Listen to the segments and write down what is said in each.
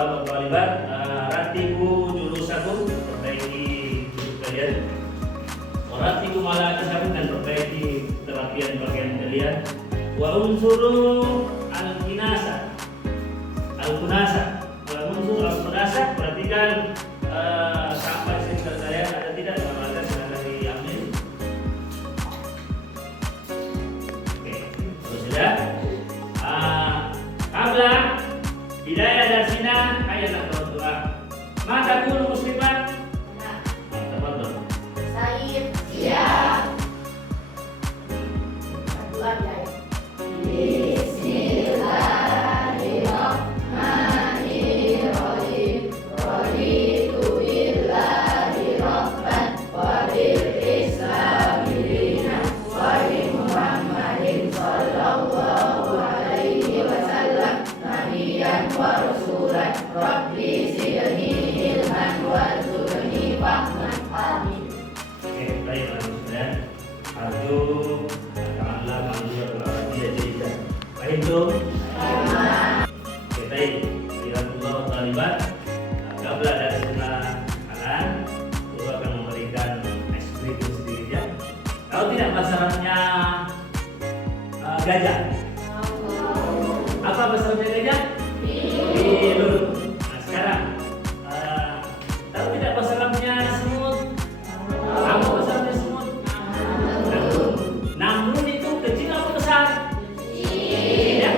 tulab wa talibat, ratibu julusakum, perbaiki duduk kalian. Wa ratibu malakasakum, dan perbaiki terapian pakaian kalian. Wa unsuru al-kinasa, al-kunasa. Wa unsuru al-kunasa, perhatikan sampah sekitar kalian ada tidak, kalau ada silakan diambil. Oke, terus sudah. Qabla bidayah darsina ayat al-doa. Ma taqulu muslimat? Tafadhal. Sayyid siap. Dua ya. Bismillahirrahmanirrahim. Raditu billahi rabban wa bil islami dinan wa bi Muhammadin sallallahu alaihi wasallam nabiyyan wa rasulan. Rabbi zidni ilman warzuqni fahman. Amin. Oke, baik saudara. Arju ta'ala manzur al-arabiyya jadidah. Baik tuh. Oke, baik. Alhamdulillah talibat. Qabla darsina alan, guru akan memberikan eksplisit sedikit ya. Kalau tidak bahasa Arabnya gajah. Apa bahasa Arabnya gajah? Bilun. Nah, sekarang kalau tidak bahasa Arabnya semut. Apa bahasa Arabnya semut? Namrun. Namrun itu kecil atau besar? Kecil ya.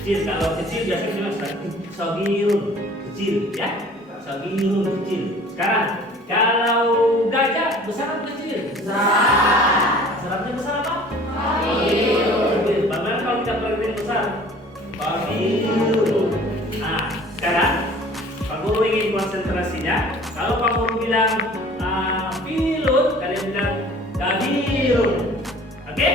Kecil. Kalau kecil biasanya sagirun, kecil ya. Sagirun, kecil. Sekarang kalau gajah besar atau kecil? Besar. Bahasa Arabnya besar apa? Kabir. Bagaimana kalau kita perhatikan besar? Kabirun. Nah, sekarang Pak Guru ingin konsentrasinya. Kalau Pak Guru bilang filun, kalian bilang kabirun. Oke?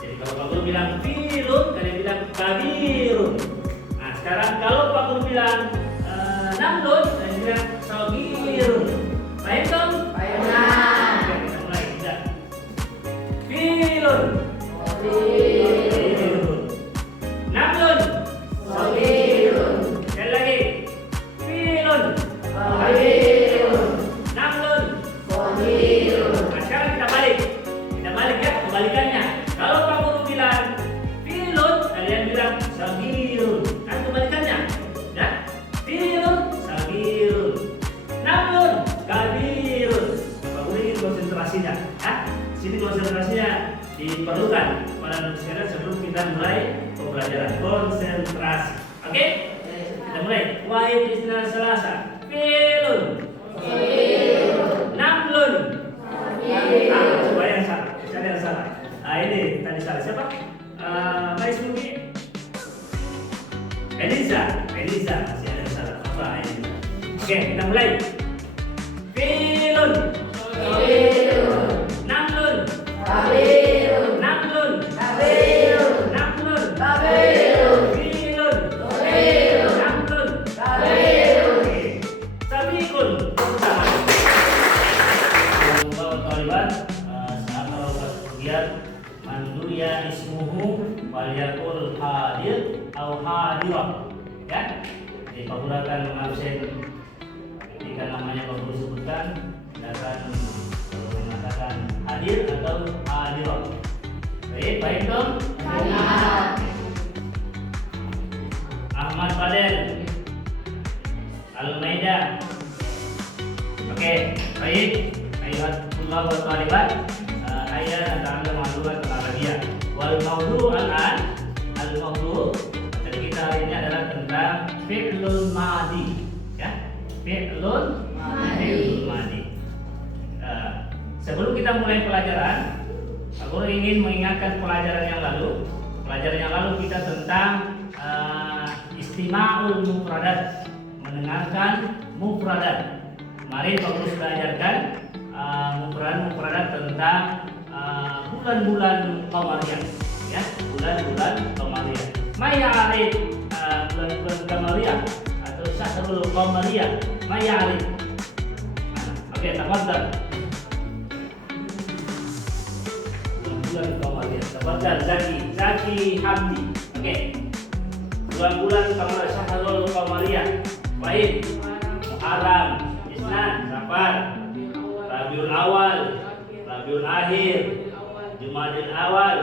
Jadi kalau Pak Guru bilang filun, kalian bilang kabirun. Nah, sekarang kalau Pak Guru bilang namlun, kalian bilang sagirun. Paham dong? Paham. Oke, kita mulai. Tidak. Filun. Namlun. Sekali lagi. Filun. Namlun. Nah, sekarang kita balik. Kita balik ya, kebalikannya. Kalau Pak Guru bilang filun, kalian bilang sagirun. Kan kebalikannya. Ya? Filun, sagirun. Namlun, kabirun. Pak Guru ingin konsentrasinya. Ya? Sini konsentrasinya diperlukan pada sekalian sebelum kita mulai pembelajaran. Konsentrasi. Oke? Kita mulai. Wahid isna salasa. Filun. Namlun. Coba yang salah. Cari yang salah. Ini tadi salah siapa? Baik Sugi. Eliza. Masih ada yang salah. Apa ini? Oke, kita mulai. Filun. Namlun. Namlun. Namlun. Filun. Namlun. Oke. Sabiqun. Bawa taliban saat kalau pas kemudian manduria ismuhu waliyakul hadir atau hadirah ya. Jadi Pak Guru akan mengabsen ketika namanya Pak Guru sebutkan akan mengatakan hadir atau hadirah. Baik dong. Ahmad Fadel, Al-Maida. Oke, baik. Ayatullah wa talibat. Ayat tentang ma'lumat al-Arabiyah. Wal mawdu' al-mawdu' jadi kita hari ini adalah tentang fi'lul madi. Ya. Fi'lul madi. Sebelum kita mulai pelajaran, Pak Guru ingin mengingatkan pelajaran yang lalu. Pelajaran yang lalu kita tentang istima'ul mufradat, mendengarkan mufradat. Kemarin Pak Guru sudah ajarkan mufradat tentang bulan-bulan qamariyah, ya, bulan-bulan qamariyah. Ma'ya'arif bulan-bulan qamariyah atau syahrul qamariyah. Ma'ya'arif. Oke, tafadhal. Bulan qamariyah. Tafadhal Zaki Hamdi. Oke. Bulan-bulan qamariyah, syahrul qamariyah. Syawaliyah, Fahim, Muharram, Isnan, Safar, Rabiul Awal, Rabiul Akhir, Jumadil Awal,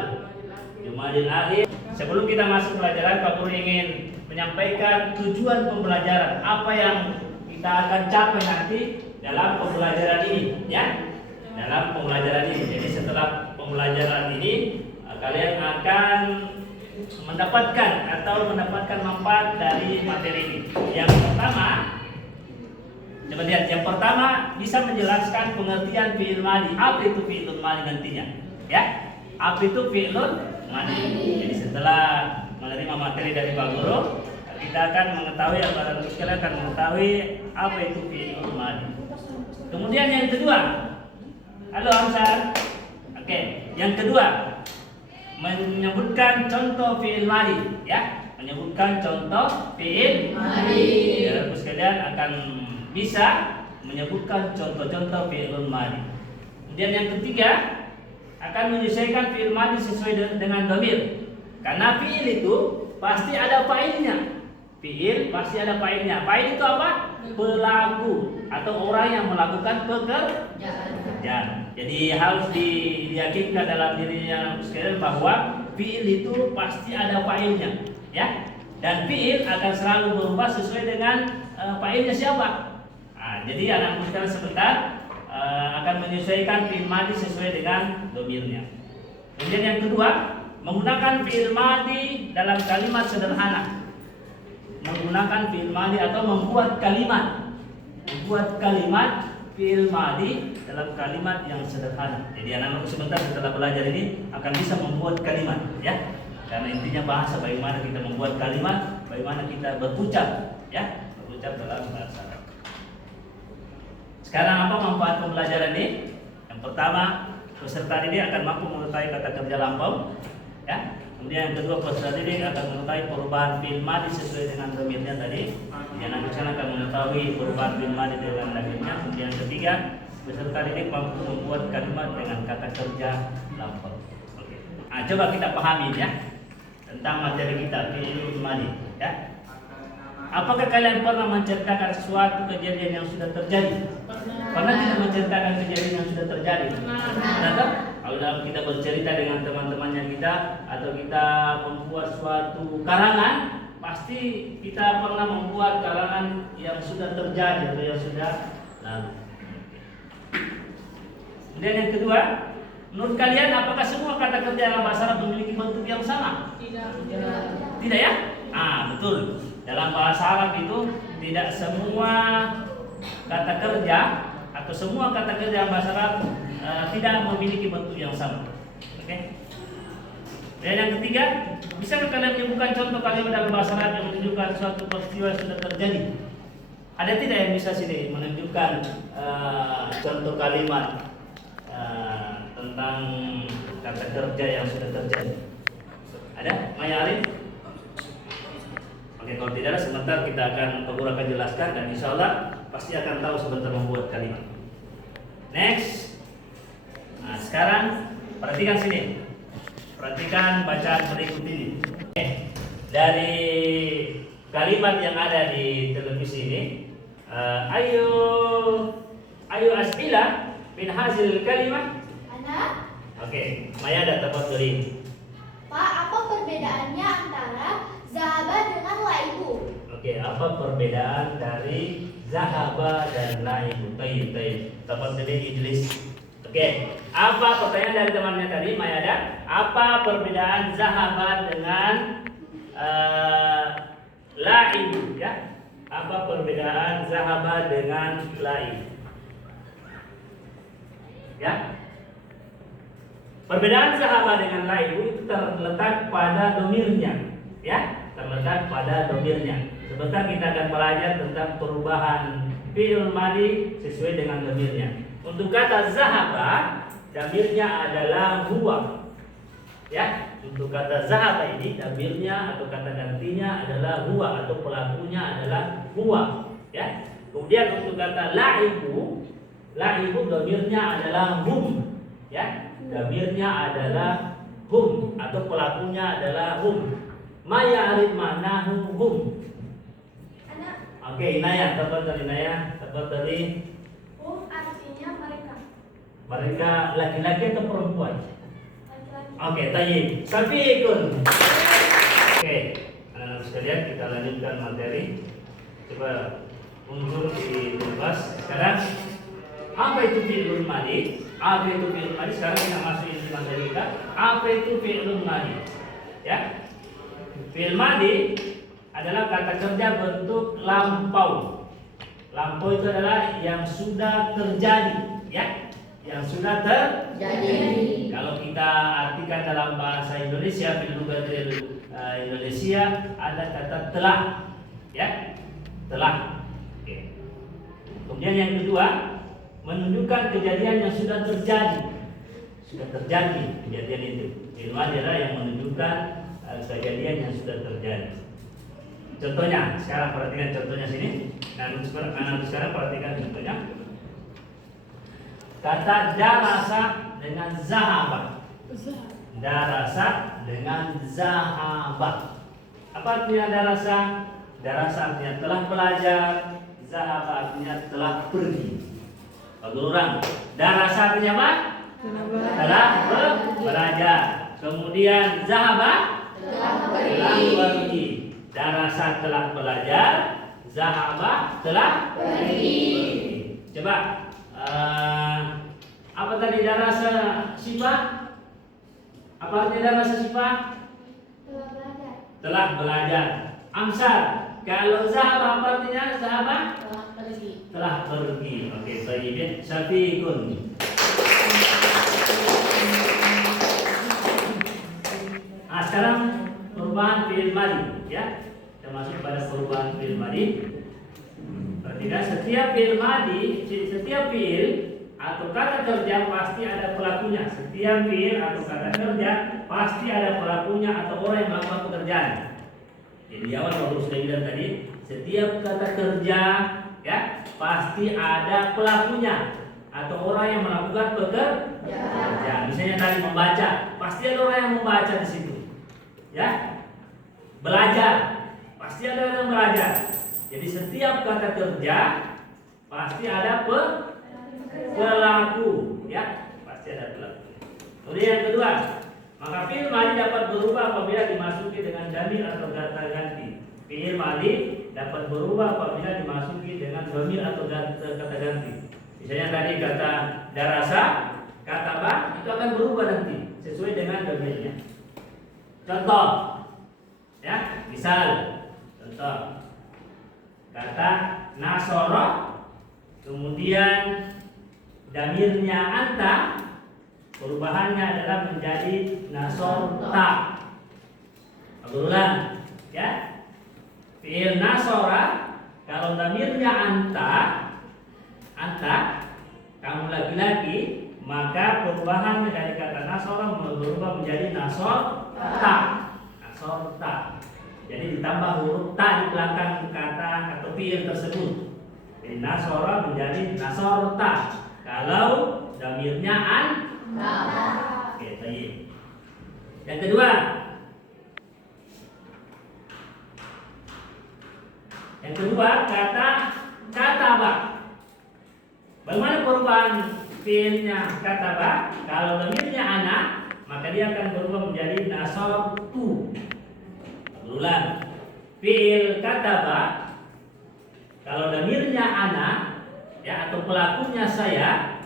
Jumadil Akhir. Sebelum kita masuk pelajaran, Pak Guru ingin menyampaikan tujuan pembelajaran, apa yang kita akan capai nanti dalam pembelajaran ini, ya. Dalam pembelajaran ini. Jadi setelah pembelajaran ini, kalian akan mendapatkan manfaat dari materi ini. Yang pertama, coba lihat. Yang pertama, bisa menjelaskan pengertian fi'il madhi. Apa itu fi'il madhi nantinya? Ya, apa itu fi'il madhi? Jadi setelah menerima materi dari Pak Guru, kita akan mengetahui, para sekalian akan mengetahui apa itu fi'il madhi. Kemudian yang kedua, halo Hamzah. Oke, yang kedua, menyebutkan contoh fi'il madhi, ya. Menyebutkan contoh fi'il madhi. Ya, sekalian akan bisa menyebutkan contoh-contoh fi'il madhi. Kemudian yang ketiga, akan menyesuaikan fi'il madhi sesuai dengan dhamir. Karena fi'il itu pasti ada fa'ilnya. Fi'il pasti ada fa'ilnya. Fa'il itu apa? Pelaku atau orang yang melakukan pekerjaan. Jadi harus diyakinkan dalam dirinya sekalian bahwa fi'il itu pasti ada fa'ilnya, ya. Dan fi'il akan selalu berubah sesuai dengan fa'ilnya siapa. Nah, jadi anak sekalian sebentar akan menyesuaikan fi'il madhi sesuai dengan dhamirnya. Kemudian yang kedua, menggunakan fi'il madhi dalam kalimat sederhana. Menggunakan fi'il madhi atau membuat kalimat fi'il madhi dalam kalimat yang sederhana. Jadi anak-anak sebentar setelah belajar ini akan bisa membuat kalimat, ya. Karena intinya bahasa, bagaimana kita membuat kalimat, bagaimana kita berucap, ya, berucap dalam bahasa Arab. Sekarang apa manfaat pembelajaran ini? Yang pertama, peserta didik akan mampu mengetahui kata kerja lampau, ya. Kemudian yang kedua, peserta didik akan mengetahui perubahan fi'il madhi sesuai dengan dhamirnya tadi. Yang nanti sana akan mengetahui perubahan fi'il madhi dengan dhamirnya. Kemudian yang ketiga, peserta didik mampu membuat kalimat dengan kata kerja lampau. Oke. Nah, coba kita pahami, ya, tentang materi kita fi'il madhi, ya. Apakah kalian pernah menceritakan suatu kejadian yang sudah terjadi? Pernah tidak menceritakan kejadian yang sudah terjadi? Pernah? Kalau dalam kita bercerita dengan teman-temannya kita, atau kita membuat suatu karangan, pasti kita pernah membuat karangan yang sudah terjadi atau yang sudah lalu. Kemudian yang kedua, menurut kalian apakah semua kata kerja dalam bahasa Arab memiliki bentuk yang sama? Tidak, ya? Betul. Dalam bahasa Arab itu tidak semua kata kerja atau semua kata kerja dalam bahasa Arab tidak memiliki bentuk yang sama. Oke. Dan yang ketiga, bisakah kalian menyebutkan contoh kalimat dalam bahasa Arab yang menunjukkan suatu peristiwa yang sudah terjadi? Ada tidak yang bisa sini menunjukkan contoh kalimat tentang kata kerja yang sudah terjadi? Ada? Maya Arif? Oke, kalau tidak ada, sebentar kita akan jelaskan dan insya Allah pasti akan tahu sebentar membuat kalimat. Next. Nah, sekarang perhatikan sini. Perhatikan bacaan berikut ini. Dari kalimat yang ada di televisi ini, ayo as'ilah min hazil kalimah. Anak. Oke, Maya ada tempat dari. Pak, apa perbedaannya antara zahaba dengan laibu? Oke, apa perbedaan dari zahaba dan laibu? Tayyib. Tempat dari Idris. Oke, apa pertanyaan dari temannya tadi, Mayada? Apa perbedaan zahaba dengan laibu? Ya, apa perbedaan zahaba dengan laibu? Ya, perbedaan zahaba dengan laibu itu terletak pada domirnya, ya, terletak pada domirnya. Sebentar kita akan belajar tentang perubahan fi'il madhi sesuai dengan domirnya. Untuk kata zahaba, damirnya adalah huwa. Ya, untuk kata zahaba ini damirnya atau kata gantinya adalah huwa atau pelakunya adalah huwa. Ya. Kemudian untuk kata laibu damirnya adalah hum. Ya, damirnya adalah hum atau pelakunya adalah hum. Ma ya'rif ma'nahu hum. Anak, Oke, Inaya, tebak dari Inaya, tebak dari Artinya mereka. mereka laki-laki atau perempuan? Laki-laki. Oke, tayyib. Safiqun. Oke, anak-anak sekalian kita lanjutkan materi. Coba unsur di bebas. Sekarang apa itu fi'lun madi? Apa itu fi'lun madi? Sekarang kita masuk inti materi kita. Apa itu fi'lun madi? Ya. Fi'il madi adalah kata kerja bentuk lampau. Lampau itu adalah yang sudah terjadi, ya. Yang sudah terjadi. Kalau kita artikan dalam bahasa Indonesia, fil lughatil Indonesia ada kata telah, ya. Telah. Oke. Kemudian yang kedua, menunjukkan kejadian yang sudah terjadi. Sudah terjadi kejadian itu. Fi'il madi adalah yang menunjukkan kejadian yang sudah terjadi. Contohnya, sekarang perhatikan contohnya sini. Nah, sekarang perhatikan contohnya. Kata darasa dengan zahaba. Darasa dengan zahaba. Apa artinya darasa? Darasa artinya telah belajar, zahaba artinya telah pergi. Bagi orang, darasa artinya apa? Telah belajar. Kemudian zahaba telah pergi. Darasa telah belajar, zahaba telah pergi. Coba apa tadi darasa sifat? Apa artinya darasa sifat? Telah belajar. Telah belajar. Amsal. Kalau zahaba apa artinya? Zahaba Telah pergi. telah pergi. Oke, tayyib. Safiqun. Sekarang perubahan fi'il madi, ya. Kita masuk pada perubahan fi'il madi. Perhatikan, setiap fi'il madi, setiap fi'il atau kata kerja pasti ada pelakunya. Setiap fi'il atau kata kerja pasti ada pelakunya atau orang yang melakukan pekerjaan. Jadi di awal waktu sudah bilang tadi, setiap kata kerja, ya, pasti ada pelakunya atau orang yang melakukan pekerjaan. Misalnya tadi membaca, pasti ada orang yang membaca di situ. Ya, belajar, pasti ada orang yang belajar. Jadi setiap kata kerja pasti ada pelaku, ya, pasti ada pelaku. Kemudian yang kedua, maka fi'il madi dapat berubah apabila dimasuki dengan dhamir atau kata ganti. Fi'il madi dapat berubah apabila dimasuki dengan dhamir atau kata ganti. Misalnya tadi kata darasa, kata ba itu akan berubah nanti sesuai dengan dhamirnya. Contoh, ya, misal, contoh, kata nasoro, kemudian damirnya anta, perubahannya adalah menjadi nasorta. Berulang, ya, fi'il nasora, kalau damirnya anta, kamu laki-laki, maka perubahannya dari kata nasora berubah menjadi nasorta. Nasorta. Jadi ditambah huruf ta di belakang kata atau fi'il tersebut. Jadi nasora menjadi nasorta. Kalau damirnya anta. Oke, baik. Yang kedua. Yang kedua kata kataba. Bagaimana perubahan fi'ilnya kataba? Kalau damirnya ana, maka dia akan berubah menjadi nasortu. Berulang. Fi'il kataba, kalau damirnya ana, ya, atau pelakunya saya,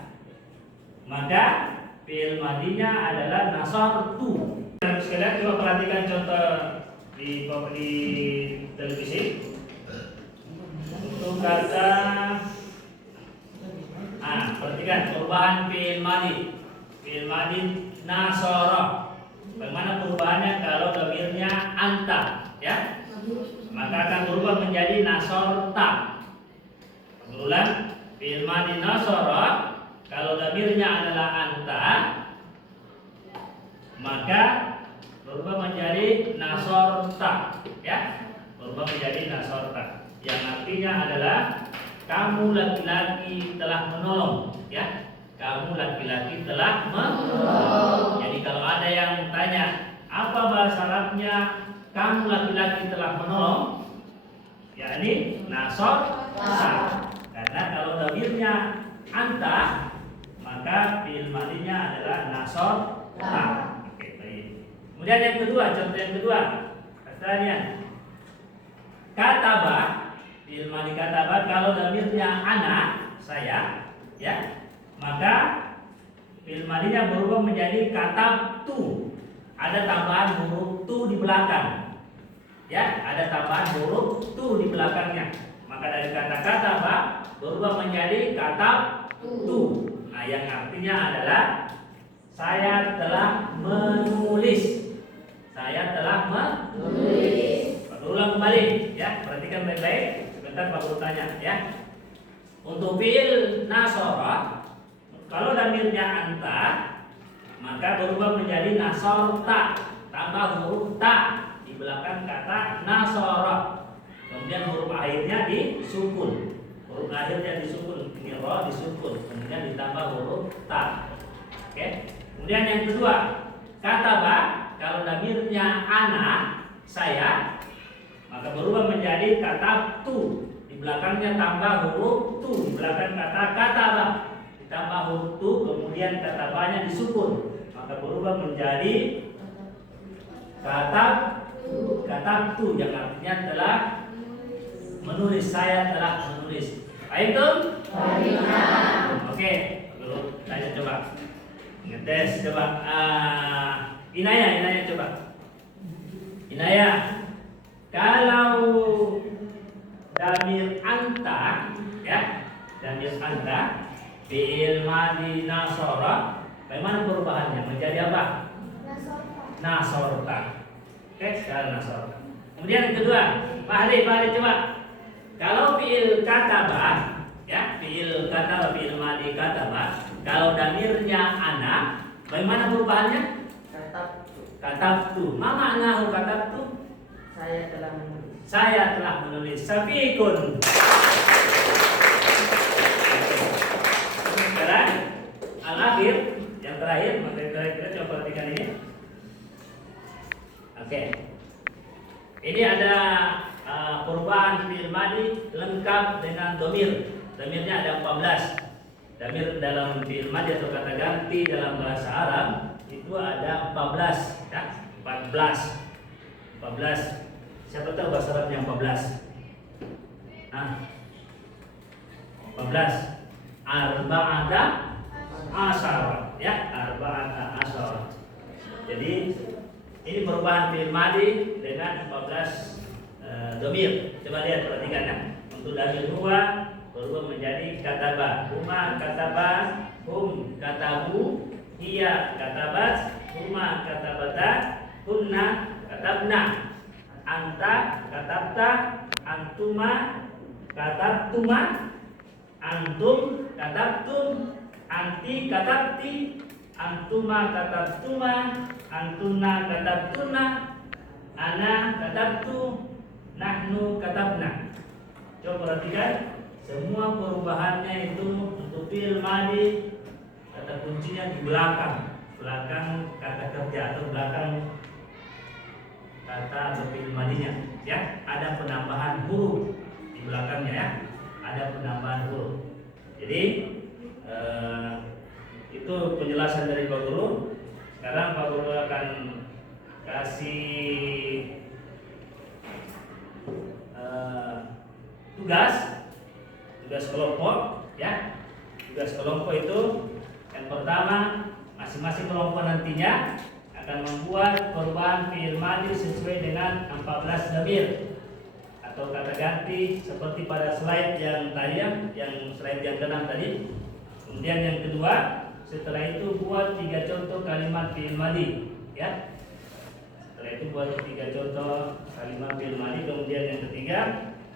maka fi'il madinya adalah nasortu. Sekalian coba perhatikan contoh di televisi. Untuk kata perhatikan perubahan fi'il madi. Fi'il madi nasoro. Bagaimana perubahannya kalau damirnya anta, ya? Maka akan berubah menjadi nasorta. Berulang, fi'il madi nasoro, kalau damirnya adalah anta, maka berubah menjadi nasorta, ya? Berubah menjadi nasorta. Yang artinya adalah kamu laki-laki telah menolong, ya. Kamu laki-laki telah menolong. Jadi kalau ada yang tanya apa bahasa Arabnya kamu laki-laki telah menolong, ya yakni nasor ta. Karena kalau dhamirnya anta, maka fi'il madinya adalah nasor ta. Oke, baik. Kemudian yang kedua, contoh yang kedua, katanya kataba, fi'il madi kataba kalau dhamirnya ana, saya, ya, maka fi'il madinya berubah menjadi katabtu. Ada tambahan huruf tu di belakang. Ya, ada tambahan huruf tu di belakangnya. Maka dari kata kataba berubah menjadi katabtu. Nah, yang artinya adalah saya telah menulis. Saya telah menulis. Berulang kembali, ya. Perhatikan baik-baik. Sebentar Pak Guru tanya, ya. Untuk fi'il nasara, kalau dhamirnya anta, maka berubah menjadi nasorta, tambah huruf ta di belakang kata nasara. Kemudian huruf akhirnya disukun. Huruf akhirnya disukun, ini ro disukun, kemudian ditambah huruf ta. Oke. Kemudian yang kedua, kataba kalau dhamirnya ana, saya, maka berubah menjadi katabtu. Di belakangnya tambah huruf tu di belakang kata kataba. Ditambah huruf tu, kemudian katabanya disukun, maka berubah menjadi katabtu yang artinya telah menulis. Saya telah menulis. Baik tuh? Oke, dulu tanya coba. Ngetes coba. Inaya coba. Inaya, kalau dhamir anta, ya, dhamir anta fi'il madi nasara, bagaimana perubahannya? Menjadi apa? Nasorta. Oke, sekarang nasorta. Kemudian yang kedua, Pak Hadi coba. Kalau fi'il kataba, ya, fi'il kataba, fi'il madi kataba, kalau dhamirnya ana, bagaimana perubahannya? Katabtu. Ma makna katabtu? Saya telah menulis. Saya telah menulis. Safiqun. Sekarang al-akhir, yang terakhir, maka kita coba perhatikan ini. Oke. Ini ada perubahan fi'il madi lengkap dengan dhamir. Dhamirnya ada 14. Dhamir dalam fi'il madi atau kata ganti dalam bahasa Arab itu ada 14, ya. 14. Siapa tahu bahasa Arab yang 14? 14. Arba'ata asyara, ya, arba'ata asyara. Jadi ini perubahan fi'il madi dengan 14 dhamir. Coba lihat, perhatikan ya. Untuk dhamir huwa berubah menjadi kataba. Huma kataba, hum katabu, hiya katabat, huma katabata, hunna katabna, anta katabta, antuma katabtuma, antum katabtum, anti katabti, antuma katabtuma, antunna katabtuna, ana katabtu, nahnu katabna. Coba perhatikan, semua perubahannya itu untuk fi'il madi kata kuncinya di belakang kata kerja atau belakang kata atau fi'il madinya, ya. Ada penambahan huruf di belakangnya, ya. Ada penambahan huruf. Jadi itu penjelasan dari Pak Guru. Sekarang Pak Guru akan kasih tugas kelompok, ya. Tugas kelompok itu yang pertama, masing-masing kelompok nantinya akan membuat perubahan fi'il madi sesuai dengan 14 dhamir atau kata ganti seperti pada slide yang tadi, yang slide yang ke-6 tadi. Kemudian yang kedua, setelah itu buat 3 contoh kalimat fi'il madi, ya. Setelah itu buat 3 contoh kalimat fi'il madi. Kemudian yang ketiga,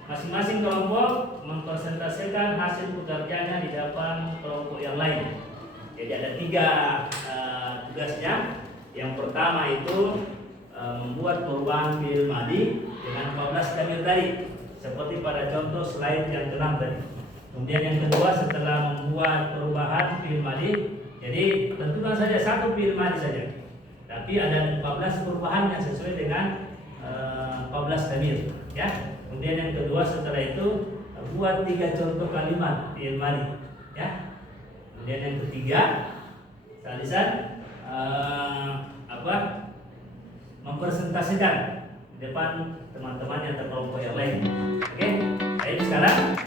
masing-masing kelompok mempresentasikan hasil pekerjaannya di depan kelompok yang lain. Jadi ada 3 tugasnya. Yang pertama itu membuat perubahan fi'il madi dengan 14 dhamir tadi, seperti pada contoh slide yang ke-6 tadi. Kemudian yang kedua, setelah membuat perubahan fi'il madi, jadi tentukan saja satu fi'il madi saja, tapi ada 14 perubahannya sesuai dengan 14 dhamir, ya. Kemudian yang kedua setelah itu buat 3 contoh kalimat fi'il madhi, ya. Kemudian yang ketiga, salisan mempresentasikan di depan teman-teman yang terkelompok yang lain. Oke, baik sekarang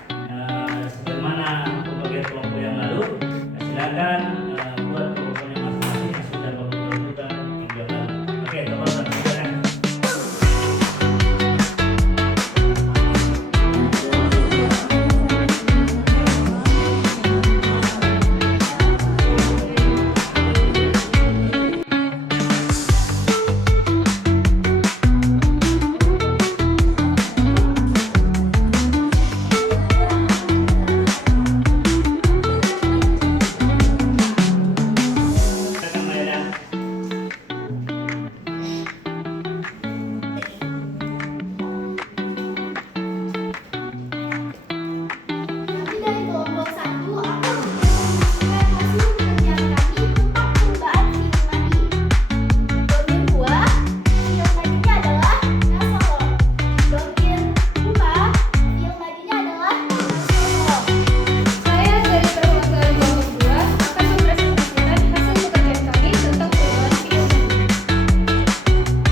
sebagaimana pembagian kelompok yang lalu, silakan buat kelompoknya masing-masing yang sudah menentukan minggu yang lalu. Oke, teman-teman silakan. Silakan, Maeda. Kami dari kelompok 1 akan menyampaikan hasil penelitian kami tentang perubahan fi'il madhi. Domir huwa, fi'il madhinya adalah nasara. Domir huma, fi'il madhinya adalah nasara. Saya dari perwakilan kelompok 2 akan mempresentasikan hasil pekerjaan kami tentang perubahan fi'il madhi.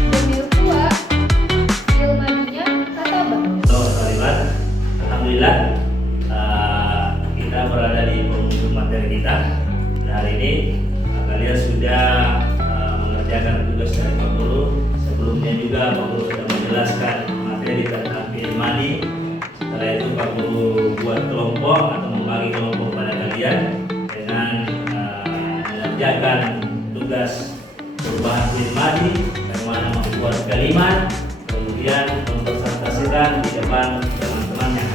Domir huwa, fi'il madhinya kataba. Halo kalimat, alhamdulillah kita berada di penghujung materi kita. Dan hari ini kalian sudah mengerjakan tugas dari Pak Guru. Sebelumnya juga Pak Guru sudah menjelaskan materi tentang fi'il madhi. Setelah itu Pak Guru buat kelompok atau membagi kelompok pada kalian dengan mengerjakan tugas perubahan fi'il madhi, bagaimana membuat kalimat, kemudian mempresentasikan di depan teman-temannya.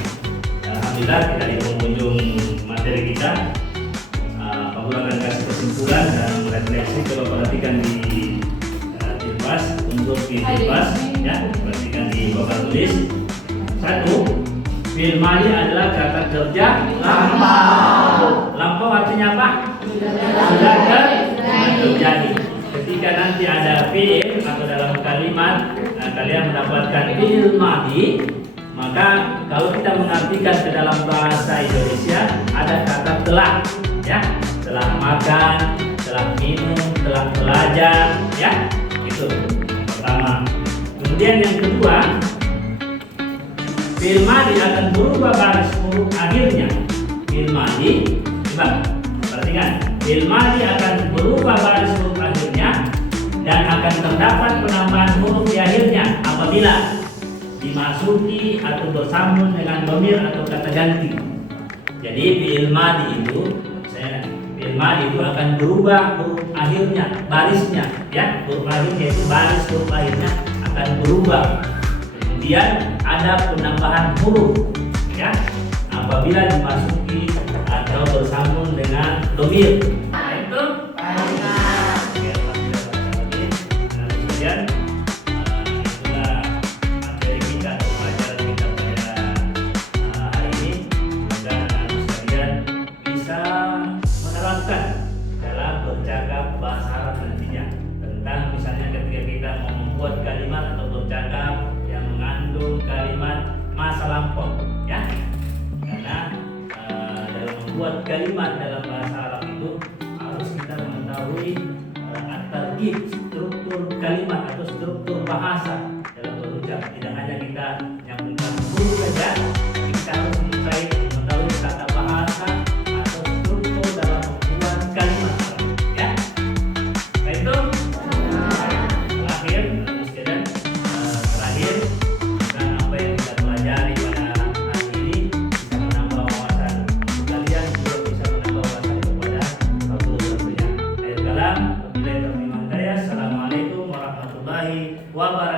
Alhamdulillah kita di penghujung materi kita. Pak Guru akan kasih kesimpulan dan refleksi. Coba perhatikan di tilbas, untuk di tilbas ya, perhatikan di papan tulis. 1. Fi'il madhi adalah kata kerja lampau. Lampau artinya apa? Sudah terjadi. Ketika nanti ada fi'il atau dalam kalimat kalian mendapatkan fi'il madhi, maka kalau kita mengartikan ke dalam bahasa Indonesia ada kata telah, ya, telah makan, telah minum, telah belajar, ya, itu yang pertama. Kemudian yang kedua, fi'il madhi akan berubah baris huruf akhirnya. Fi'il madhi, coba perhatikan, fi'il madhi akan berubah baris huruf akhirnya dan akan terdapat penambahan huruf di akhirnya apabila dimasuki atau bersambung dengan domir atau kata ganti. Jadi fi'il madhi itu akan berubah huruf akhirnya, barisnya, ya, huruf akhirnya itu baris huruf akhirnya akan berubah. Kemudian ada penambahan huruf, ya, apabila dimasuki atau bersambung dengan domir. Nah, itu. Kemudian itulah materi kita atau pelajaran kita pada hari ini. Semoga anak sekalian bisa menerapkan dalam bercakap bahasa Arab nantinya. Tentang misalnya ketika kita mau membuat kalimat atau bercakap yang mengandung kalimat masa lampau, ya. Karena dalam membuat kalimat dalam bahasa Arab itu harus kita mengetahui at-tarkib, struktur kalimat atau struktur bahasa dalam berucap. Tidak hanya kita nyambungkan huruf saja, tapi kita harus mengetahui tata bahasa atau struktur dalam membuat kalimat, ya. Nah, itu terakhir dengan apa yang kita pelajari pada hari ini bisa menambah wawasan untuk kalian, juga bisa menambah wawasan kepada waktu tentunya. Akhir kalam, wabillahi taufiq wal hidayah. Assalamualaikum warahmatullahi wabarakatuh.